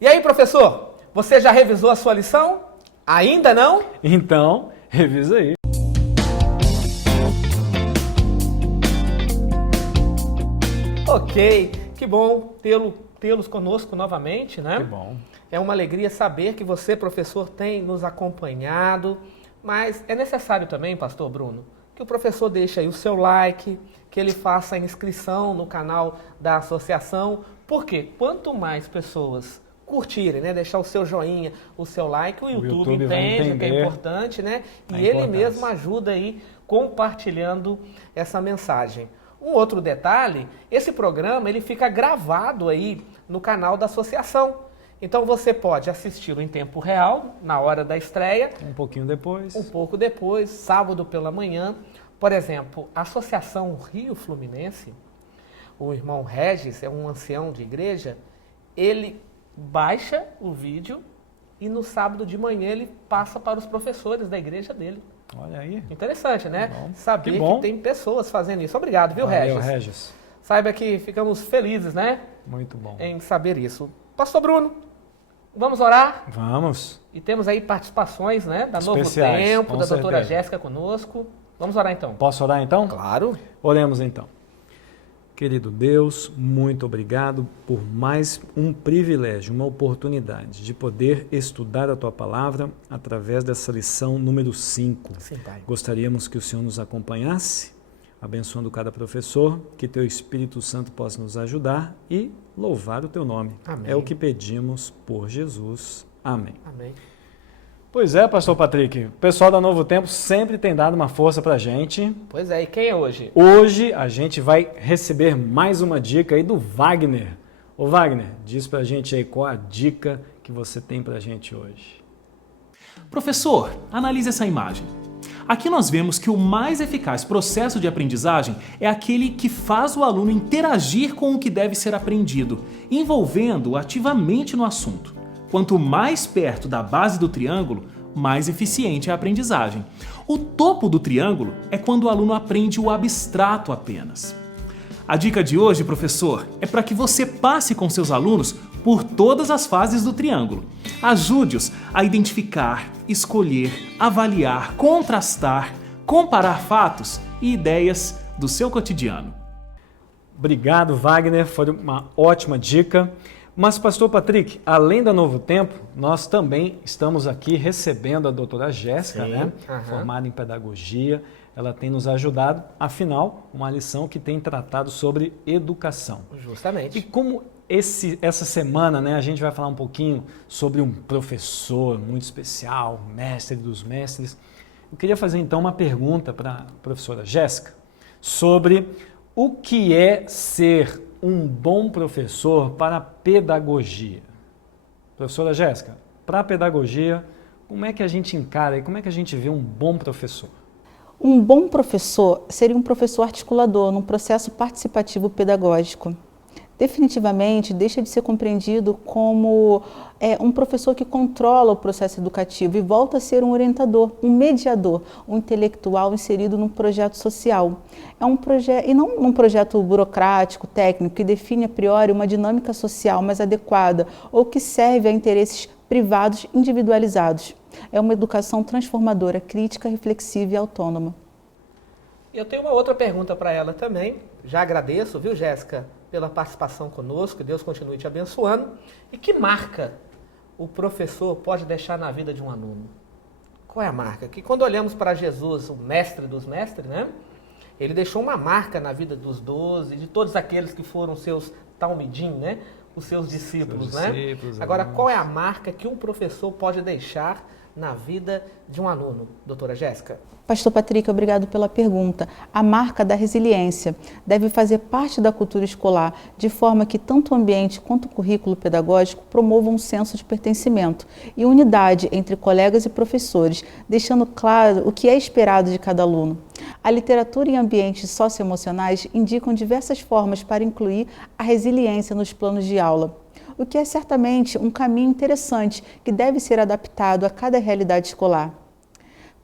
E aí, professor, você já revisou a sua lição? Ainda não? Então, revisa aí. Ok, que bom tê-los conosco novamente, né? Que bom. É uma alegria saber que você, professor, tem nos acompanhado, mas é necessário também, pastor Bruno, que o professor deixe aí o seu like, que ele faça a inscrição no canal da associação, porque quanto mais pessoas curtirem, né, deixar o seu joinha, o seu like, o YouTube entende que é importante, né? E ele mesmo ajuda aí compartilhando essa mensagem. Um outro detalhe, esse programa ele fica gravado aí no canal da associação. Então você pode assisti-lo em tempo real, na hora da estreia. Um pouquinho depois. Um pouco depois, sábado pela manhã. Por exemplo, a Associação Rio Fluminense, o irmão Regis, é um ancião de igreja, ele baixa o vídeo e no sábado de manhã ele passa para os professores da igreja dele. Olha aí. Interessante, né? Bom. Saber que tem pessoas fazendo isso. Obrigado, viu, Valeu, Regis? Regis. Saiba que ficamos felizes, né? Muito bom. Em saber isso. Pastor Bruno, vamos orar? Vamos. E temos aí participações, né? Da Novo Especiais, Tempo, da doutora certeza. Jéssica conosco. Vamos orar então. Posso orar então? Claro. Oremos então. Querido Deus, muito obrigado por mais um privilégio, uma oportunidade de poder estudar a Tua Palavra através dessa lição número 5. Sim, Pai. Gostaríamos que o Senhor nos acompanhasse, abençoando cada professor, que Teu Espírito Santo possa nos ajudar e louvar o Teu nome. Amém. É o que pedimos por Jesus. Amém. Amém. Pois é, pastor Patrick, o pessoal da Novo Tempo sempre tem dado uma força pra gente. Pois é, e quem é hoje? Hoje a gente vai receber mais uma dica aí do Wagner. Ô Wagner, diz pra gente aí qual a dica que você tem pra gente hoje. Professor, analise essa imagem. Aqui nós vemos que o mais eficaz processo de aprendizagem é aquele que faz o aluno interagir com o que deve ser aprendido, envolvendo-o ativamente no assunto. Quanto mais perto da base do triângulo, mais eficiente é a aprendizagem. O topo do triângulo é quando o aluno aprende o abstrato apenas. A dica de hoje, professor, é para que você passe com seus alunos por todas as fases do triângulo. Ajude-os a identificar, escolher, avaliar, contrastar, comparar fatos e ideias do seu cotidiano. Obrigado, Wagner, foi uma ótima dica. Mas, pastor Patrick, além da Novo Tempo, nós também estamos aqui recebendo a doutora Jéssica, né? Formada em pedagogia. Ela tem nos ajudado, afinal, uma lição que tem tratado sobre educação. Justamente. E como essa semana, né, a gente vai falar um pouquinho sobre um professor muito especial, mestre dos mestres, eu queria fazer então uma pergunta para a professora Jéssica sobre o que é ser um bom professor para a pedagogia. Professora Jéssica, para a pedagogia, como é que a gente encara e como é que a gente vê um bom professor? Um bom professor seria um professor articulador num processo participativo pedagógico. Definitivamente deixa de ser compreendido como um professor que controla o processo educativo e volta a ser um orientador, um mediador, um intelectual inserido num projeto social. E não um projeto burocrático, técnico, que define a priori uma dinâmica social mais adequada ou que serve a interesses privados individualizados. É uma educação transformadora, crítica, reflexiva e autônoma. Eu tenho uma outra pergunta para ela também. Já agradeço, viu, Jéssica, pela participação conosco, que Deus continue te abençoando. E que marca o professor pode deixar na vida de um aluno? Qual é a marca? Que quando olhamos para Jesus, o mestre dos mestres, né? Ele deixou uma marca na vida dos 12, de todos aqueles que foram seus talmidim, né? Os seus discípulos, né? Agora, qual é a marca que um professor pode deixar na vida de um aluno, doutora Jéssica? Pastor Patrick, obrigado pela pergunta. A marca da resiliência deve fazer parte da cultura escolar, de forma que tanto o ambiente quanto o currículo pedagógico promovam um senso de pertencimento e unidade entre colegas e professores, deixando claro o que é esperado de cada aluno. A literatura e ambientes socioemocionais indicam diversas formas para incluir a resiliência nos planos de aula, o que é certamente um caminho interessante que deve ser adaptado a cada realidade escolar.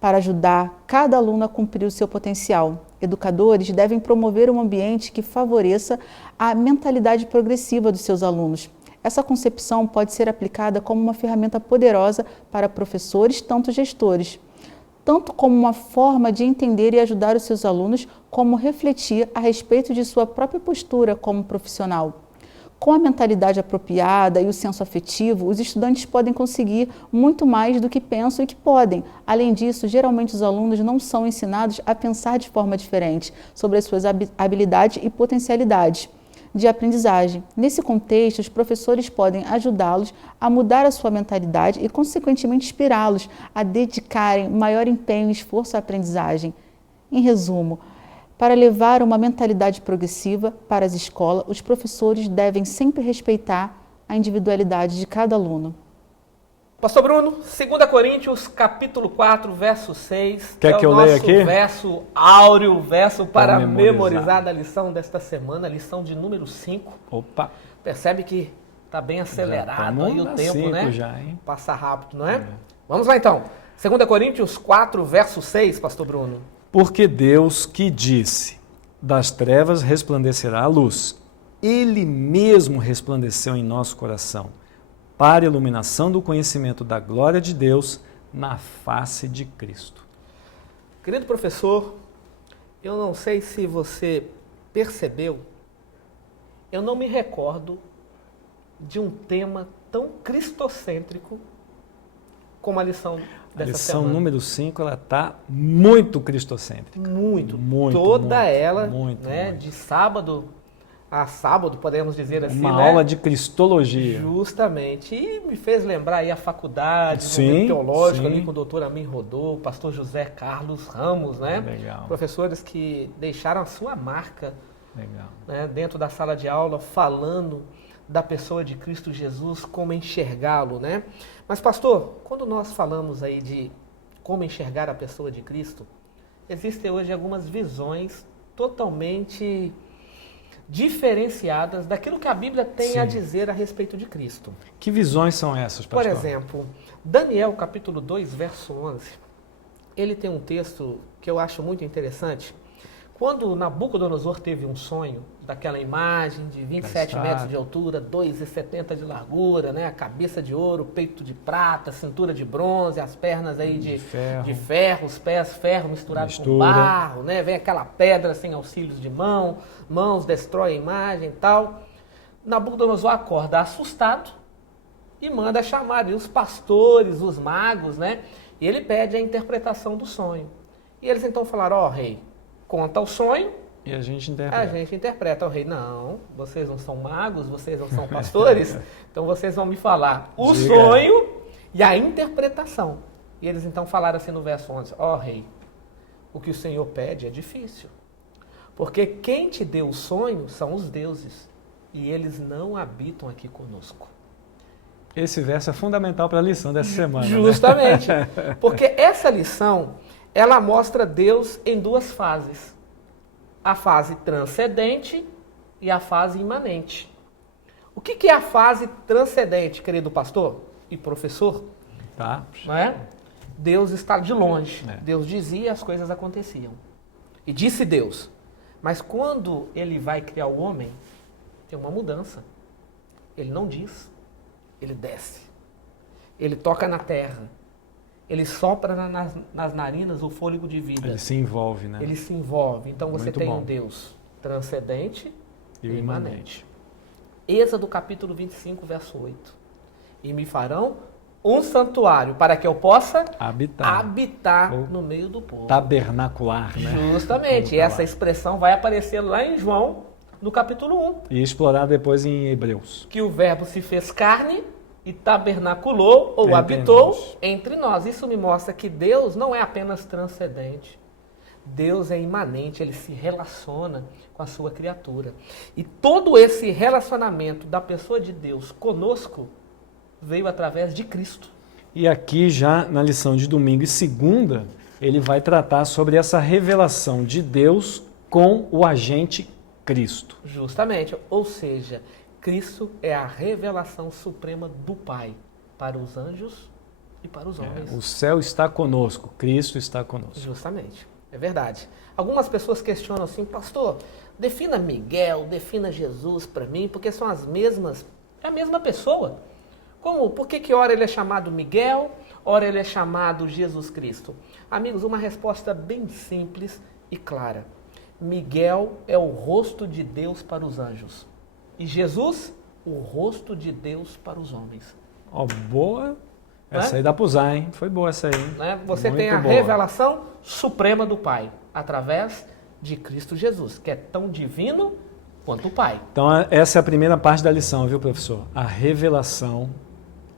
Para ajudar cada aluno a cumprir o seu potencial, educadores devem promover um ambiente que favoreça a mentalidade progressiva dos seus alunos. Essa concepção pode ser aplicada como uma ferramenta poderosa para professores, tanto gestores, tanto como uma forma de entender e ajudar os seus alunos, como refletir a respeito de sua própria postura como profissional. Com a mentalidade apropriada e o senso afetivo, os estudantes podem conseguir muito mais do que pensam e que podem. Além disso, geralmente os alunos não são ensinados a pensar de forma diferente sobre as suas habilidades e potencialidades de aprendizagem. Nesse contexto, os professores podem ajudá-los a mudar a sua mentalidade e, consequentemente, inspirá-los a dedicarem maior empenho e esforço à aprendizagem. Em resumo, para levar uma mentalidade progressiva para as escolas, os professores devem sempre respeitar a individualidade de cada aluno. Pastor Bruno, 2 Coríntios, capítulo 4, verso 6. Quer que eu leia aqui? Verso áureo, verso para memorizar. memorizar da lição desta semana, lição de número 5. Opa! Percebe que está bem acelerado aí o tempo, 5 né? já, hein? Passa rápido, não é? Vamos lá então. 2 Coríntios 4, verso 6, Pastor Bruno. Porque Deus que disse, das trevas resplandecerá a luz, Ele mesmo resplandeceu em nosso coração, para a iluminação do conhecimento da glória de Deus na face de Cristo. Querido professor, eu não sei se você percebeu, eu não me recordo de um tema tão cristocêntrico como a lição A dessa lição semana. número 5, ela está muito cristocêntrica. Muito. Muito, Toda muito, ela, muito, né, muito. de sábado a sábado, podemos dizer assim, Uma né? aula de cristologia. Justamente. E me fez lembrar aí a faculdade, o Sim, momento teológico sim. ali com o doutor Amin Rodô, o pastor José Carlos Ramos, né? Legal. Professores que deixaram a sua marca, Legal. né, dentro da sala de aula, falando da pessoa de Cristo Jesus, como enxergá-lo, né? Mas, pastor, quando nós falamos aí de como enxergar a pessoa de Cristo, existem hoje algumas visões totalmente diferenciadas daquilo que a Bíblia tem Sim. a dizer a respeito de Cristo. Que visões são essas, pastor? Por exemplo, Daniel capítulo 2, verso 11, ele tem um texto que eu acho muito interessante. Quando Nabucodonosor teve um sonho daquela imagem de 27 metros de altura, 2,70 de largura, né? A cabeça de ouro, peito de prata, cintura de bronze, as pernas aí de ferro, os pés ferro misturado com barro, né? Vem aquela pedra sem auxílios de mãos destrói a imagem e tal. Nabucodonosor acorda assustado e manda chamar os pastores, os magos, né? E ele pede a interpretação do sonho. E eles então falaram, ó, rei, conta o sonho, e a gente interpreta. A gente interpreta. O rei, não, vocês não são magos, vocês não são pastores, então vocês vão me falar o sonho e a interpretação. E eles então falaram assim no verso 11, ó rei, o que o Senhor pede é difícil, porque quem te deu o sonho são os deuses, e eles não habitam aqui conosco. Esse verso é fundamental para a lição dessa semana. Justamente, né? porque essa lição, ela mostra Deus em duas fases. A fase transcendente e a fase imanente. O que é a fase transcendente, querido pastor e professor? Tá. Não é? Deus está de longe. É. Deus dizia, as coisas aconteciam. E disse Deus. Mas quando ele vai criar o homem, tem uma mudança. Ele não diz, ele desce. Ele toca na terra. Ele sopra nas narinas o fôlego de vida. Ele se envolve, né? Ele se envolve. Então você Muito tem bom. um Deus transcendente E e o imanente. Êxodo capítulo 25, verso 8. E me farão um santuário para que eu possa habitar Ou no meio do povo. tabernacular, né? Justamente. E essa expressão vai aparecer lá em João, no capítulo 1. E explorar depois em Hebreus. Que o verbo se fez carne e tabernaculou ou Entre habitou nós. entre nós. Isso me mostra que Deus não é apenas transcendente. Deus é imanente, ele se relaciona com a sua criatura. E todo esse relacionamento da pessoa de Deus conosco veio através de Cristo. E aqui já na lição de domingo e segunda, ele vai tratar sobre essa revelação de Deus com o agente Cristo. Justamente, ou seja, Cristo é a revelação suprema do Pai para os anjos e para os homens. O céu está conosco, Cristo está conosco. Justamente, é verdade. Algumas pessoas questionam assim, pastor, defina Miguel, defina Jesus para mim, porque são as mesmas É a mesma pessoa. Por que ora ele é chamado Miguel, ora ele é chamado Jesus Cristo? Amigos, uma resposta bem simples e clara. Miguel é o rosto de Deus para os anjos. E Jesus, o rosto de Deus para os homens. Ó, boa. Essa aí dá para usar, hein? Foi boa essa aí. Né? Você Muito tem a boa. revelação suprema do Pai, através de Cristo Jesus, que é tão divino quanto o Pai. Então, essa é a primeira parte da lição, viu, professor? A revelação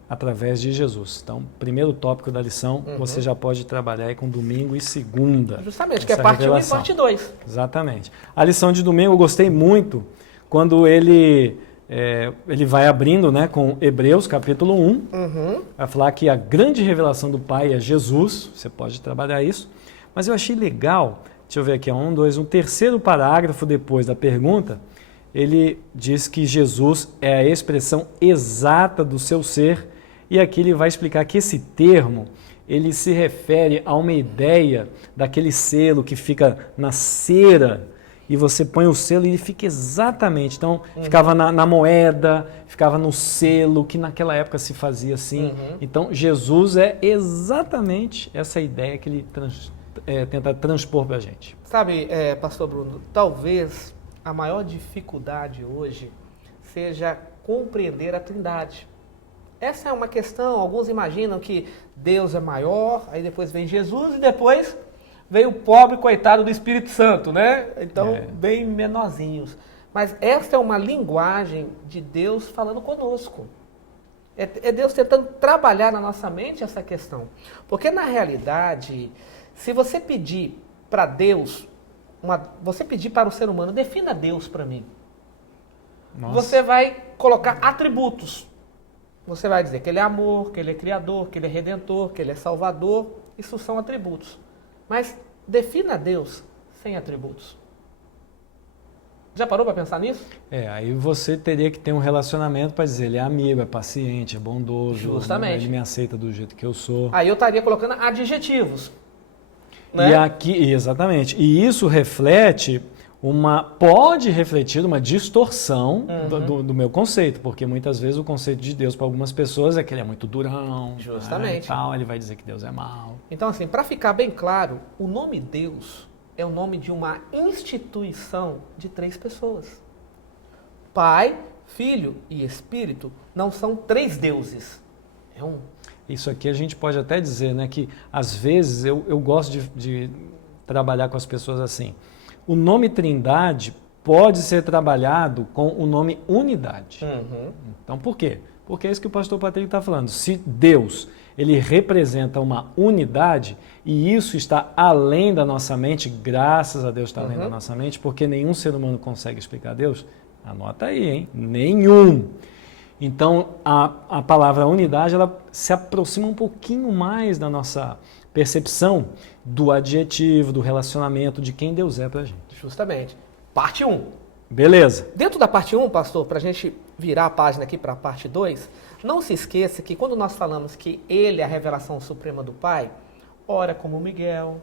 através de Jesus. Então, primeiro tópico da lição, você já pode trabalhar aí com domingo e segunda. Justamente, que é essa parte 1 e revelação. parte 2. Exatamente. A lição de domingo eu gostei muito quando ele vai abrindo, né, com Hebreus capítulo 1. Vai falar que a grande revelação do Pai é Jesus. Você pode trabalhar isso. Mas eu achei legal, deixa eu ver aqui, um terceiro parágrafo depois da pergunta, ele diz que Jesus é a expressão exata do seu ser, e aqui ele vai explicar que esse termo, ele se refere a uma ideia daquele selo que fica na cera, e você põe o selo e ele fica exatamente, então ficava na moeda, ficava no selo, que naquela época se fazia assim. Então Jesus é exatamente essa ideia que ele tenta transpor para a gente. Sabe, pastor Bruno, talvez a maior dificuldade hoje seja compreender a Trindade. Essa é uma questão, alguns imaginam que Deus é maior, aí depois vem Jesus e depois vem o pobre coitado do Espírito Santo, né? Então, bem menorzinhos. Mas essa é uma linguagem de Deus falando conosco. É Deus tentando trabalhar na nossa mente essa questão. Porque, na realidade, se você pedir para Deus, você pedir para o ser humano, defina Deus para mim. Nossa. Você vai colocar atributos. Você vai dizer que Ele é amor, que Ele é criador, que Ele é redentor, que Ele é salvador. Isso são atributos. Mas defina Deus sem atributos. Já parou para pensar nisso? Aí você teria que ter um relacionamento para dizer, ele é amigo, é paciente, é bondoso. Justamente. Ele me aceita do jeito que eu sou. Aí eu estaria colocando adjetivos. Né? E aqui, exatamente. E isso pode refletir uma distorção do meu conceito, porque muitas vezes o conceito de Deus para algumas pessoas é que ele é muito durão. Justamente. E tal, ele vai dizer que Deus é mau. Então, assim, para ficar bem claro, o nome Deus é o nome de uma instituição de 3 pessoas. Pai, Filho e Espírito não são 3 deuses. É um. Isso aqui a gente pode até dizer, né, que às vezes eu gosto de trabalhar com as pessoas assim. O nome Trindade pode ser trabalhado com o nome Unidade. Então, por quê? Porque é isso que o pastor Patrick está falando. Se Deus, ele representa uma unidade, e isso está além da nossa mente, graças a Deus está além da nossa mente, porque nenhum ser humano consegue explicar Deus, anota aí, hein? Nenhum. Então, a palavra unidade, ela se aproxima um pouquinho mais da nossa percepção do adjetivo, do relacionamento, de quem Deus é pra gente. Justamente. Parte 1. Beleza. Dentro da parte 1, pastor, para a gente virar a página aqui para a parte 2, não se esqueça que quando nós falamos que Ele é a revelação suprema do Pai, ora como Miguel,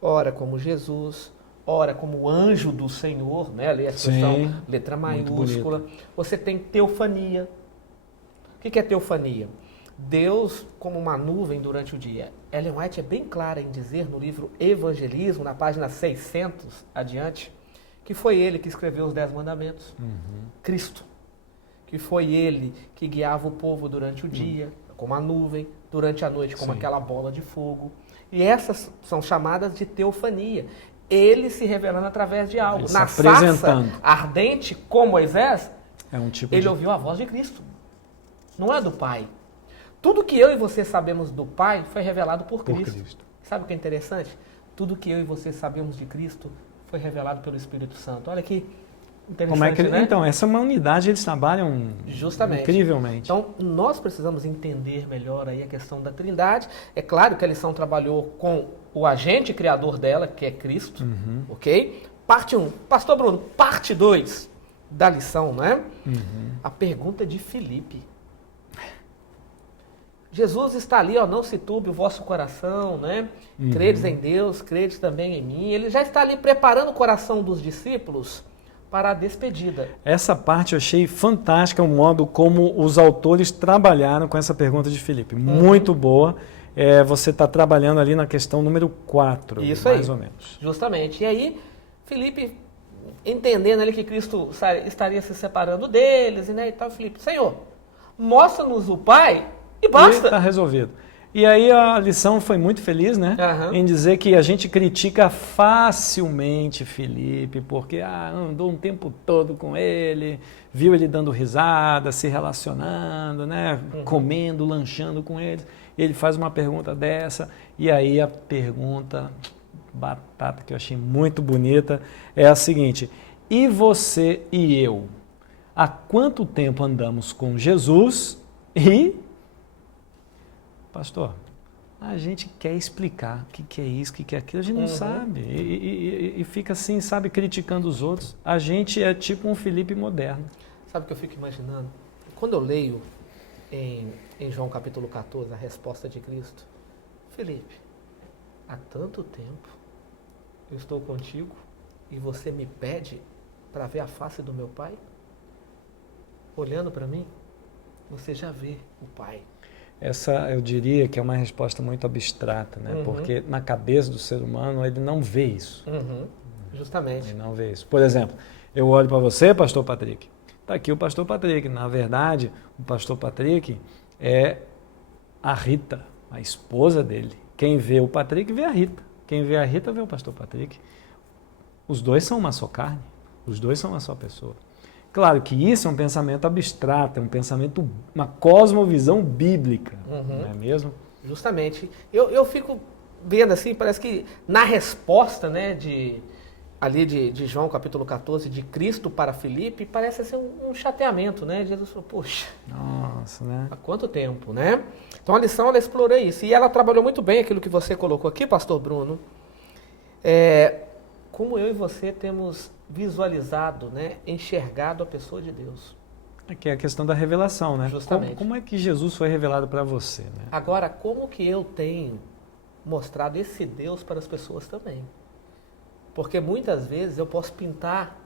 ora como Jesus, ora como anjo do Senhor, né? Ali a expressão, letra maiúscula. Você tem teofania. O que é teofania? Deus como uma nuvem durante o dia. Ellen White é bem clara em dizer no livro Evangelismo, na página 600 adiante, que foi Ele que escreveu os 10 mandamentos. Cristo. Que foi Ele que guiava o povo durante o dia, como a nuvem, durante a noite, como aquela bola de fogo. E essas são chamadas de teofania. Ele se revelando através de algo. Na sarça ardente, com Moisés, ele ouviu a voz de Cristo. Não é do Pai. Tudo que eu e você sabemos do Pai foi revelado por Cristo. Sabe o que é interessante? Tudo que eu e você sabemos de Cristo foi revelado pelo Espírito Santo. Olha que interessante, né? Então, essa é uma unidade, eles trabalham justamente incrivelmente. Então, nós precisamos entender melhor aí a questão da Trindade. É claro que a lição trabalhou com o agente criador dela, que é Cristo, ok? Parte 1. Pastor Bruno, parte 2 da lição, né? A pergunta de Filipe. Jesus está ali, ó, não se turbe o vosso coração, né? Credes em Deus, credes também em mim. Ele já está ali preparando o coração dos discípulos para a despedida. Essa parte eu achei fantástica, o modo como os autores trabalharam com essa pergunta de Filipe. Muito boa. Você está trabalhando ali na questão número 4, Isso mais aí, ou menos. Justamente. E aí, Filipe, entendendo ali que Cristo estaria se separando deles, né, e tal, Filipe, Senhor, mostra-nos o Pai e basta. Está resolvido. E aí a lição foi muito feliz, né? Em dizer que a gente critica facilmente Filipe, porque andou um tempo todo com ele, viu ele dando risada, se relacionando, né? Comendo, lanchando com ele. Ele faz uma pergunta dessa, e aí a pergunta, batata, que eu achei muito bonita, é a seguinte: e você e eu, há quanto tempo andamos com Jesus e... Pastor, a gente quer explicar o que é isso, o que é aquilo, a gente não sabe. E fica assim, sabe, criticando os outros. A gente é tipo um Filipe moderno. Sabe o que eu fico imaginando? Quando eu leio em João capítulo 14 a resposta de Cristo, Filipe, há tanto tempo eu estou contigo e você me pede para ver a face do meu Pai? Olhando para mim, você já vê o Pai. Essa, eu diria que é uma resposta muito abstrata, né? Porque na cabeça do ser humano ele não vê isso. Justamente. Ele não vê isso. Por exemplo, eu olho para você, pastor Patrick. Está aqui o pastor Patrick. Na verdade, o pastor Patrick é a Rita, a esposa dele. Quem vê o Patrick vê a Rita. Quem vê a Rita vê o pastor Patrick. Os dois são uma só carne. Os dois são uma só pessoa. Claro que isso é um pensamento abstrato, é um pensamento, uma cosmovisão bíblica, não é mesmo? Justamente. Eu fico vendo assim, parece que na resposta, né, de João capítulo 14, de Cristo para Filipe, parece ser um chateamento, né? Jesus falou, poxa, nossa, né? Há quanto tempo, né? Então a lição, ela explorou isso. E ela trabalhou muito bem aquilo que você colocou aqui, pastor Bruno. Como eu e você temos visualizado, né, enxergado a pessoa de Deus. Que é a questão da revelação, né? Justamente. Como é que Jesus foi revelado para você, né? Agora, como que eu tenho mostrado esse Deus para as pessoas também? Porque muitas vezes eu posso pintar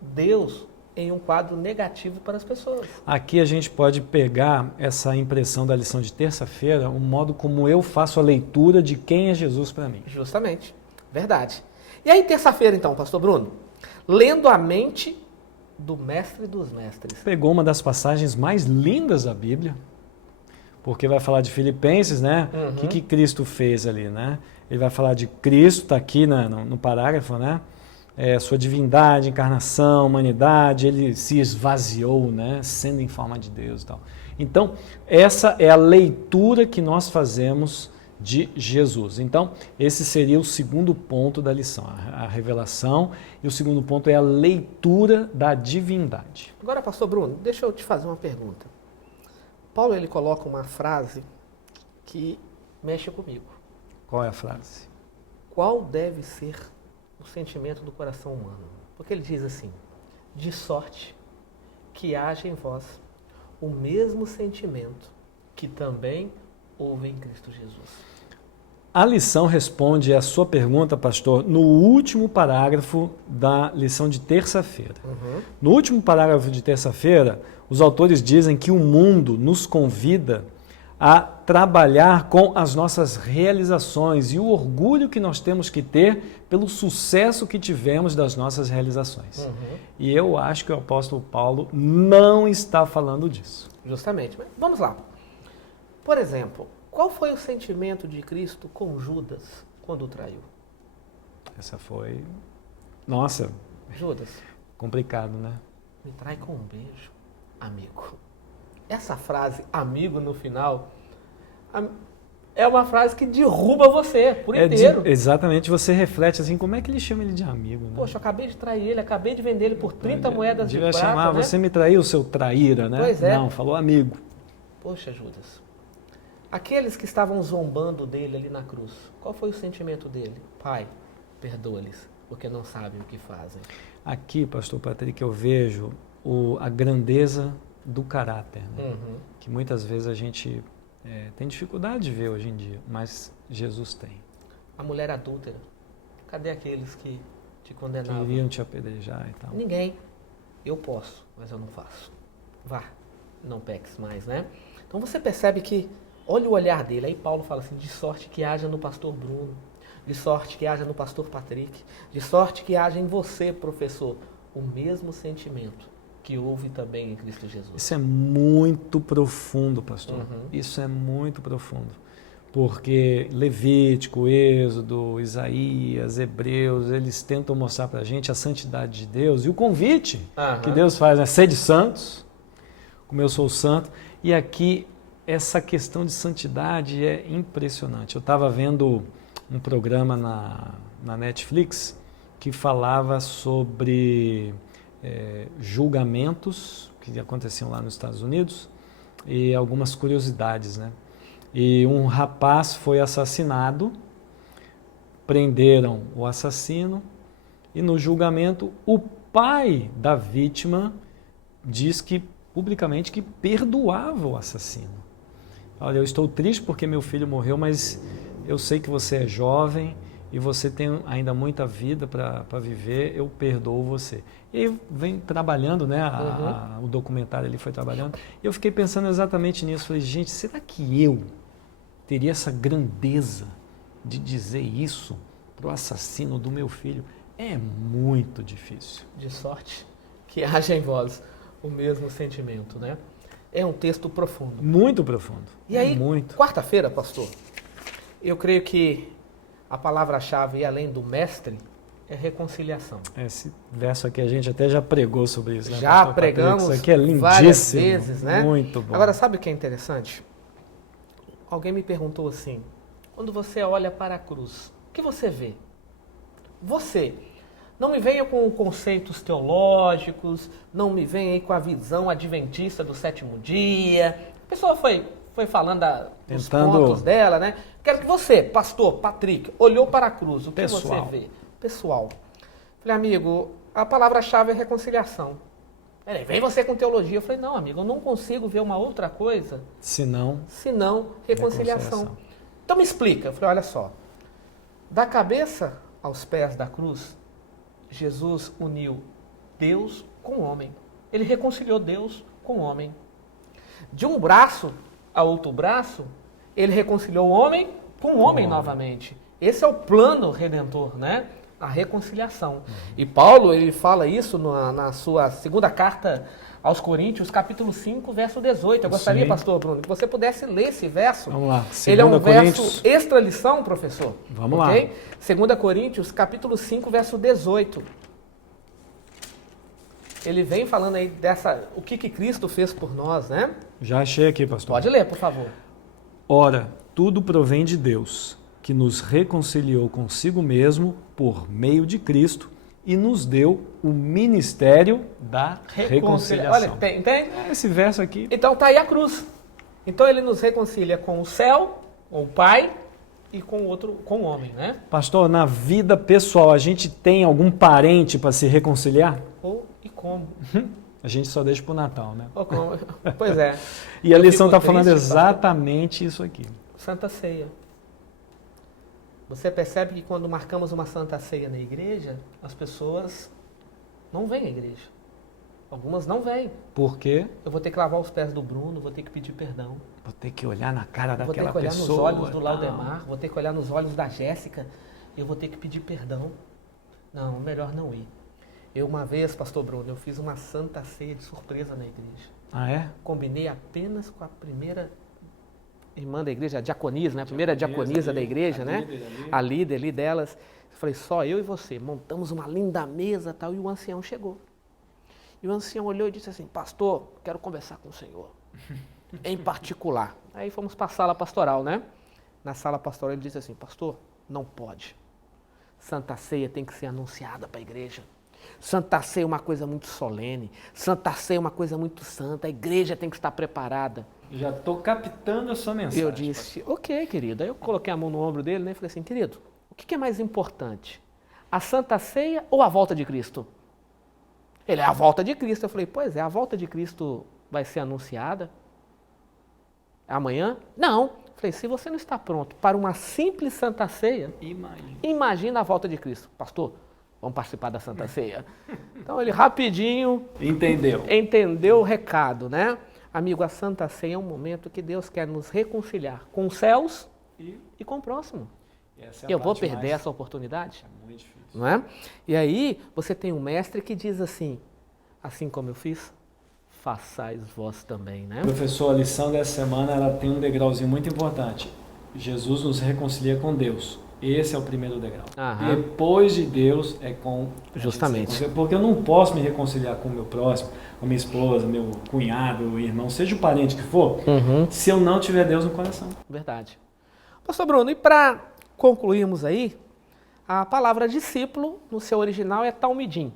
Deus em um quadro negativo para as pessoas. Aqui a gente pode pegar essa impressão da lição de terça-feira, o modo como eu faço a leitura de quem é Jesus para mim. Justamente. Verdade. E aí, terça-feira, então, pastor Bruno? Lendo a mente do mestre dos mestres. Pegou uma das passagens mais lindas da Bíblia, porque vai falar de Filipenses, né? O que Cristo fez ali, né? Ele vai falar de Cristo, está aqui no parágrafo, né? Sua divindade, encarnação, humanidade, ele se esvaziou, né? Sendo em forma de Deus e tal. Então, essa é a leitura que nós fazemos de Jesus. Então, esse seria o segundo ponto da lição, a revelação, e o segundo ponto é a leitura da divindade. Agora, pastor Bruno, deixa eu te fazer uma pergunta. Paulo, ele coloca uma frase que mexe comigo. Qual é a frase? Qual deve ser o sentimento do coração humano? Porque ele diz assim, de sorte que haja em vós o mesmo sentimento que também houve em Cristo Jesus. A lição responde a sua pergunta, pastor, no último parágrafo da lição de terça-feira. No último parágrafo de terça-feira, os autores dizem que o mundo nos convida a trabalhar com as nossas realizações e o orgulho que nós temos que ter pelo sucesso que tivemos das nossas realizações. E eu acho que o apóstolo Paulo não está falando disso. Justamente. Mas vamos lá. Por exemplo, qual foi o sentimento de Cristo com Judas quando o traiu? Essa foi... Nossa, Judas, complicado, né? me trai com um beijo, amigo. Essa frase, amigo, no final, é uma frase que derruba você por inteiro. Exatamente, você reflete assim, como é que ele chama ele de amigo, né? Poxa, eu acabei de trair ele, acabei de vender ele por 30 moedas de Devia prata, chamar, né? você me traiu, seu traíra, né? Pois é. Não, falou amigo. Poxa, Judas. Aqueles que estavam zombando dele ali na cruz, qual foi o sentimento dele? Pai, perdoa-lhes, porque não sabem o que fazem. Aqui, pastor Patrick, eu vejo a grandeza do caráter, né? Que muitas vezes a gente tem dificuldade de ver hoje em dia, mas Jesus tem. A mulher adúltera, cadê aqueles que te condenavam? Queriam te apedrejar e tal. Ninguém. eu posso, mas eu não faço. Vá, não peques mais, né? Então você percebe que, olha o olhar dele, aí Paulo fala assim, de sorte que haja no pastor Bruno, de sorte que haja no pastor Patrick, de sorte que haja em você, professor, o mesmo sentimento que houve também em Cristo Jesus. Isso é muito profundo, pastor. Isso é muito profundo. Porque Levítico, Êxodo, Isaías, Hebreus, eles tentam mostrar para a gente a santidade de Deus e o convite que Deus faz, né? Sede santos, como eu sou santo. E aqui, essa questão de santidade é impressionante. Eu estava vendo um programa na Netflix que falava sobre julgamentos que aconteciam lá nos Estados Unidos e algumas curiosidades, né? E um rapaz foi assassinado, prenderam o assassino e no julgamento o pai da vítima diz que publicamente que perdoava o assassino. Olha, eu estou triste porque meu filho morreu, mas eu sei que você é jovem e você tem ainda muita vida para viver, eu perdoo você. E aí vem trabalhando, né? O documentário ali foi trabalhando. E eu fiquei pensando exatamente nisso. Falei, gente, será que eu teria essa grandeza de dizer isso para o assassino do meu filho? É muito difícil. De sorte que haja em vós o mesmo sentimento, né? É um texto profundo. Muito profundo. E aí, muito. Quarta-feira, pastor, eu creio que a palavra-chave, além do mestre, é reconciliação. Esse verso aqui a gente até já pregou sobre isso, né? Já pastor pregamos Patrick? Isso aqui é lindíssimo. Várias vezes, né? Muito bom. Agora, sabe o que é interessante? Alguém me perguntou assim, quando você olha para a cruz, o que você vê? Você. Não me venha com conceitos teológicos, não me venha aí com a visão adventista do sétimo dia. A pessoa foi falando dos pontos dela, né? Quero que você, pastor Patrick, olhou para a cruz, o que você vê? Pessoal. Falei, amigo, a palavra-chave é reconciliação. Ele, vem você com teologia. Eu falei, não, amigo, eu não consigo ver uma outra coisa senão reconciliação. Então me explica. Eu falei, olha só, da cabeça aos pés da cruz, Jesus uniu Deus com o homem. Ele reconciliou Deus com o homem. De um braço a outro braço, ele reconciliou o homem com o homem novamente. Esse é o plano redentor, né? A reconciliação. E Paulo, ele fala isso na sua segunda carta aos Coríntios, capítulo 5, verso 18. Eu gostaria, pastor Bruno, que você pudesse ler esse verso. Vamos lá. Ele é um verso extra lição, professor. Vamos lá. 2 Coríntios, capítulo 5, verso 18. Ele vem falando aí o que Cristo fez por nós, né? Já achei aqui, pastor. Pode ler, por favor. Ora, tudo provém de Deus, que nos reconciliou consigo mesmo por meio de Cristo e nos deu o ministério da reconciliação. Olha, entende? Esse verso aqui. Então está aí a cruz. Então ele nos reconcilia com o céu, com o Pai e com o homem, né? Pastor, na vida pessoal, a gente tem algum parente para se reconciliar? E como? A gente só deixa para o Natal, né? Pois é. E a lição está falando exatamente isso aqui. Santa Ceia. Você percebe que quando marcamos uma Santa Ceia na igreja, as pessoas não vêm à igreja. Algumas não vêm. Por quê? Eu vou ter que lavar os pés do Bruno, vou ter que pedir perdão. Vou ter que olhar na cara daquela pessoa. Vou ter que olhar nos olhos do Laudemar, vou ter que olhar nos olhos da Jéssica, e eu vou ter que pedir perdão. Não, melhor não ir. Uma vez, pastor Bruno, eu fiz uma Santa Ceia de surpresa na igreja. Ah, é? Combinei apenas com a primeira irmã da igreja, a diaconisa, né? A primeira diaconisa da igreja, né? A líder ali delas. Eu falei, só eu e você. Montamos uma linda mesa e tal, e o ancião chegou. E o ancião olhou e disse assim, pastor, quero conversar com o senhor, em particular. Aí fomos para a sala pastoral, né? Na sala pastoral ele disse assim, pastor, não pode. Santa Ceia tem que ser anunciada para a igreja. Santa Ceia é uma coisa muito solene. Santa Ceia é uma coisa muito santa. A igreja tem que estar preparada. Já estou captando a sua mensagem. Eu disse, ok, querido. Aí eu coloquei a mão no ombro dele, né, e falei assim, querido, o que é mais importante? A Santa Ceia ou a volta de Cristo? Ele é a volta de Cristo. Eu falei, pois é, a volta de Cristo vai ser anunciada amanhã? Não. Eu falei, se você não está pronto para uma simples Santa Ceia, imagina a volta de Cristo. Pastor, Vamos participar da Santa Ceia. Então ele rapidinho Entendeu o recado, né? Amigo, a Santa Ceia é um momento que Deus quer nos reconciliar com os céus e com o próximo. Eu vou perder essa oportunidade? É muito difícil. Não é? E aí você tem um mestre que diz assim como eu fiz, façais vós também, né? Professor, a lição dessa semana ela tem um degrauzinho muito importante. Jesus nos reconcilia com Deus. Esse é o primeiro degrau. Aham. Depois de Deus é com... Justamente. Porque eu não posso me reconciliar com o meu próximo, com a minha esposa, meu cunhado, irmão, seja o parente que for, se eu não tiver Deus no coração. Verdade. Pastor Bruno, e para concluirmos aí, a palavra discípulo, no seu original, é talmidim.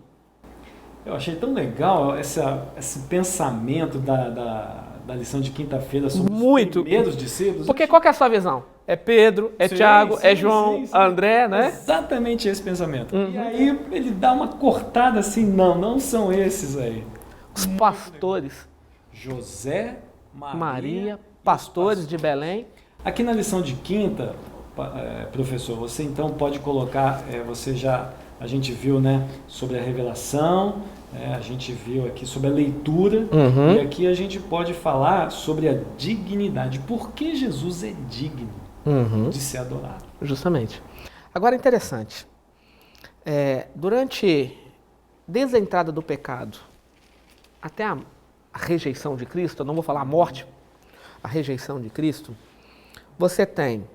Eu achei tão legal esse pensamento da lição de quinta-feira sobre os primeiros discípulos. Porque qual que é a sua visão? É Pedro, é Tiago, é João, André, né? Exatamente esse pensamento. E aí ele dá uma cortada assim, não são esses aí. Os pastores. José, Maria, pastores de Belém. Aqui na lição de quinta, professor, você então pode colocar, a gente viu, né, sobre a revelação, a gente viu aqui sobre a leitura, e aqui a gente pode falar sobre a dignidade. Por que Jesus é digno de ser adorado? Justamente. Agora, interessante. Desde a entrada do pecado até a rejeição de Cristo, eu não vou falar a morte, a rejeição de Cristo, você tem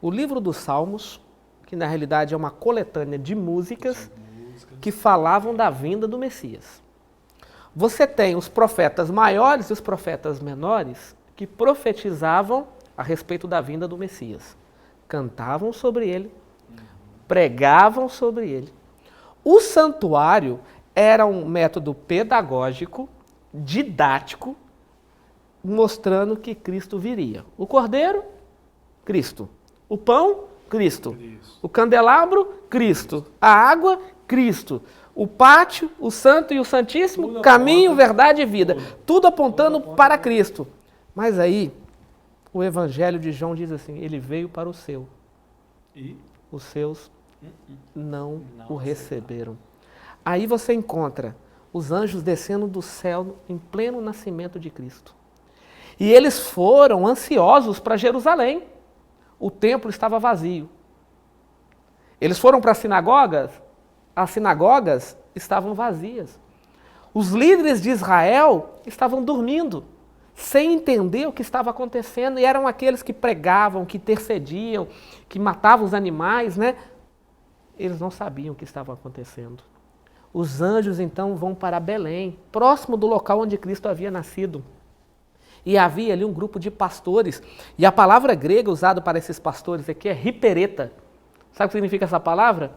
o livro dos Salmos, que na realidade é uma coletânea de músicas que falavam da vinda do Messias. Você tem os profetas maiores e os profetas menores que profetizavam a respeito da vinda do Messias. Cantavam sobre ele, pregavam sobre ele. O santuário era um método pedagógico, didático, mostrando que Cristo viria. O cordeiro, Cristo. O pão, Cristo. O candelabro, Cristo. A água, Cristo. O pátio, o santo e o santíssimo, caminho, verdade e vida. Tudo apontando para Cristo. Mas aí, o Evangelho de João diz assim, ele veio para o seu. E os seus não o receberam. Aí você encontra os anjos descendo do céu em pleno nascimento de Cristo. E eles foram ansiosos para Jerusalém. O templo estava vazio. Eles foram para as sinagogas estavam vazias. Os líderes de Israel estavam dormindo, sem entender o que estava acontecendo, e eram aqueles que pregavam, que intercediam, que matavam os animais, né? Eles não sabiam o que estava acontecendo. Os anjos então vão para Belém, próximo do local onde Cristo havia nascido. E havia ali um grupo de pastores. E a palavra grega usada para esses pastores aqui é hipereta. Sabe o que significa essa palavra?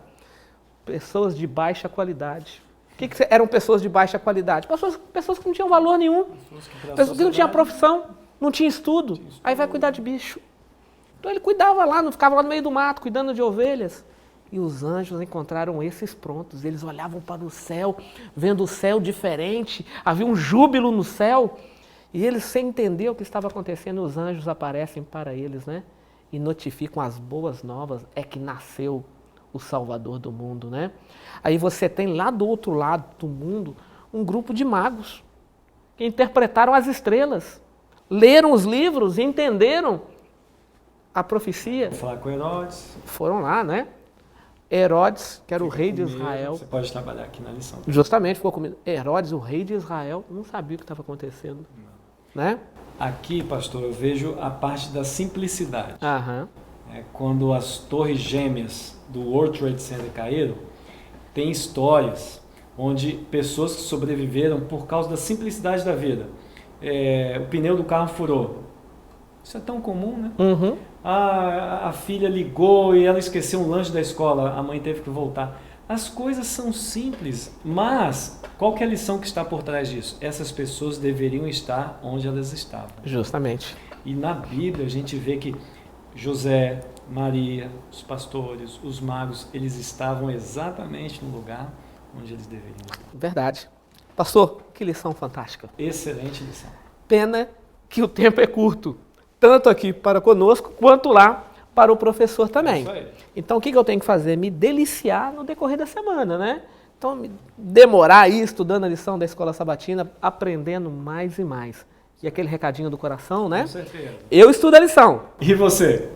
Pessoas de baixa qualidade. O que eram pessoas de baixa qualidade? Pessoas que não tinham valor nenhum. Pessoas que não tinham profissão, não tinham estudo. Aí vai cuidar de bicho. Então ele cuidava lá, não ficava lá no meio do mato, cuidando de ovelhas. E os anjos encontraram esses prontos. Eles olhavam para o céu, vendo o céu diferente. Havia um júbilo no céu. E eles, sem entender o que estava acontecendo, os anjos aparecem para eles, né? E notificam as boas novas, é que nasceu o Salvador do mundo, né? Aí você tem lá do outro lado do mundo um grupo de magos que interpretaram as estrelas, leram os livros e entenderam a profecia. Vou falar com Herodes. Foram lá, né? Herodes, que era o rei de Israel. Você pode trabalhar aqui na lição. Justamente, ficou comigo. Herodes, o rei de Israel, não sabia o que estava acontecendo. Né? Aqui, pastor, eu vejo a parte da simplicidade. Aham. Quando as torres gêmeas do World Trade Center caíram, tem histórias onde pessoas que sobreviveram por causa da simplicidade da vida. O pneu do carro furou. Isso é tão comum, né? Uhum. A filha ligou e ela esqueceu um lanche da escola, a mãe teve que voltar. As coisas são simples, mas qual que é a lição que está por trás disso? Essas pessoas deveriam estar onde elas estavam. Justamente. E na Bíblia a gente vê que José, Maria, os pastores, os magos, eles estavam exatamente no lugar onde eles deveriam estar. Verdade. Pastor, que lição fantástica. Excelente lição. Pena que o tempo é curto, tanto aqui para conosco, quanto lá para o professor também. Isso aí. Então, o que eu tenho que fazer? Me deliciar no decorrer da semana, né? Então, demorar aí estudando a lição da Escola Sabatina, aprendendo mais e mais. E aquele recadinho do coração, né? Com certeza. Eu estudo a lição. E você?